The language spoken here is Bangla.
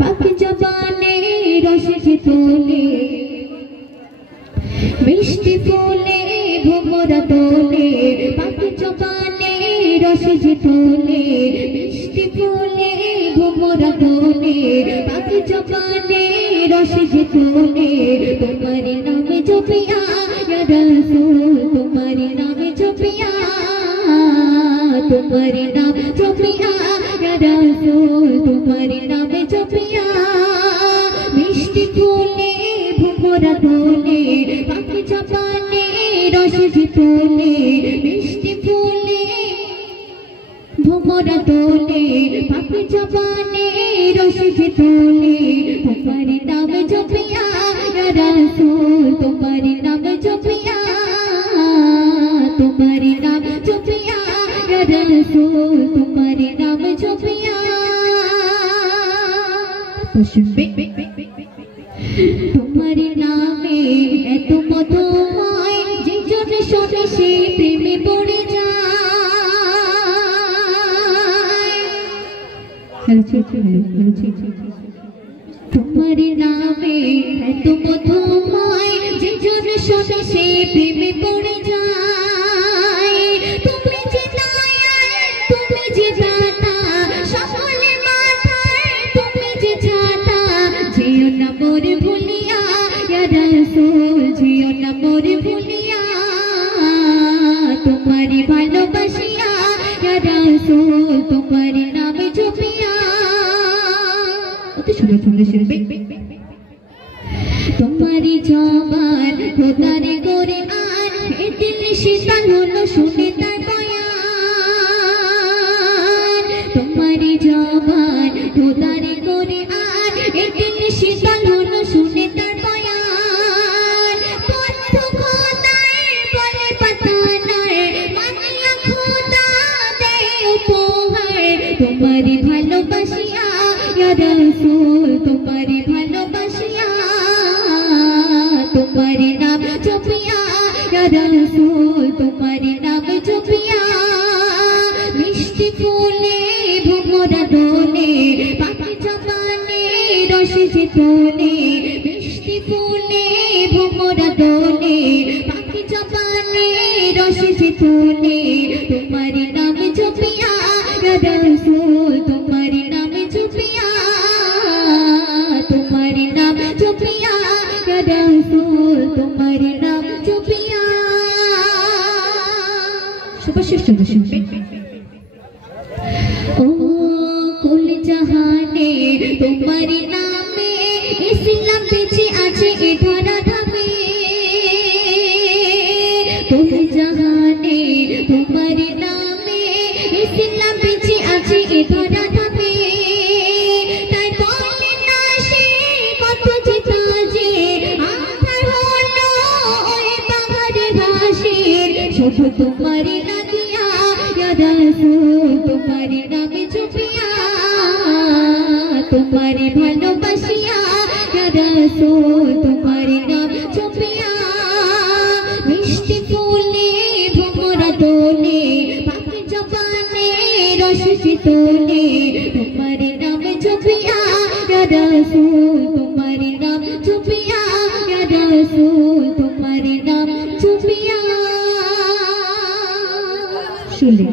পাখি জবানে রসে তোলে মিষ্টি ফুলে ভোমরা তোলে পাখি জবানে রসে তোলে মিষ্টি ফুলে ভোমরা তোলে পাখি জবানে রসে তোলে তোমার নামে জপিয়া ইয়া রাসূল তোমার নামে জপিয়া তোমার নাম জপিয়া ইয়া রাসূল তোমার নামে জপিয়া মিষ্টি ফুলে ভোমরা তোলে পাখি জবানে রসে তোলে মিষ্টি ফুলে ভোমরা তোলে পাখি জবানে রসে তোলে তোমার নামে জপিয়া ইয়া রাসূল তোমার নামে জপিয়া তোমার নাম জপিয়া ইয়া রাসূল তোমার নামে জপিয়া তোমার নামে এত মধুময় যে জন শোনে সে প্রেমে পড়ে যায় তোমার নামে এত মধুময় যে জন শোনে সে প্রেমে পড়ে যায় তুমি যে দয়াল তুমি যে দাতা সকলের মাথায় তুমি যে ছাতা যেও না মোর ভুলিয়া ইয়া রাসূল যেও না মোর ভুলিয়া তোমারই ভালোবাসিয়া ইয়া রাসূল তোমার নামে জপিয়া তোমারই জবান খোদারে করে আর দিল শীতল হলো শুনে তার বয়ান তোমারই জবান খোদারে করে আর দিল শীতল হলো শুনে তার বয়ান পথ খোদার বলে পাতানার মানিয়া খোদা দেয় উপহার তোমারই ভালোবাসিয়া ইয়া রাসূল তোমারই ভালোবাসিয়া তোমার নাম জপিয়া ইয়া রাসূল তোমার নাম জপিয়া মিষ্টি ফুলে ভোমরা তোলে পাখি জবানে রসে তোলে মিষ্টি ফুলে ভোমরা তোলে পাখি জবানে রসে তোলে তোমার নাম জপিয়া ইয়া রাসূল তোমার নাম জপিয়া তোমার নাম জপিয়া ইয়া রাসূল তোমার নাম জপিয়া ও কুল জাহানে তোমার নামে ইসলাম বেঁচে আছে এ ধরা ধামে কুল জাহানে তোমার নামে ইসলাম বেঁচে আছে এ ধরা ধামে তাই বলে না সে কত যে কাজে আধার হলো ওই পাহাড়ে ভাসে শুধু তোমার লাগিয়া ইয়া রাসূল তোমার নামে জপিয়া তোমার ভালোবাসিয়া ইয়া রাসূল তোমার নাম জপিয়া মিষ্টি ফুলে ভোমরা তোলে পাখি জবানে রসে তোলে তোমার নামে জপিয়া ইয়া রাসূল তোমার নাম জপিয়া ইয়া রাসূল তোমার নাম জপিয়া শুনলে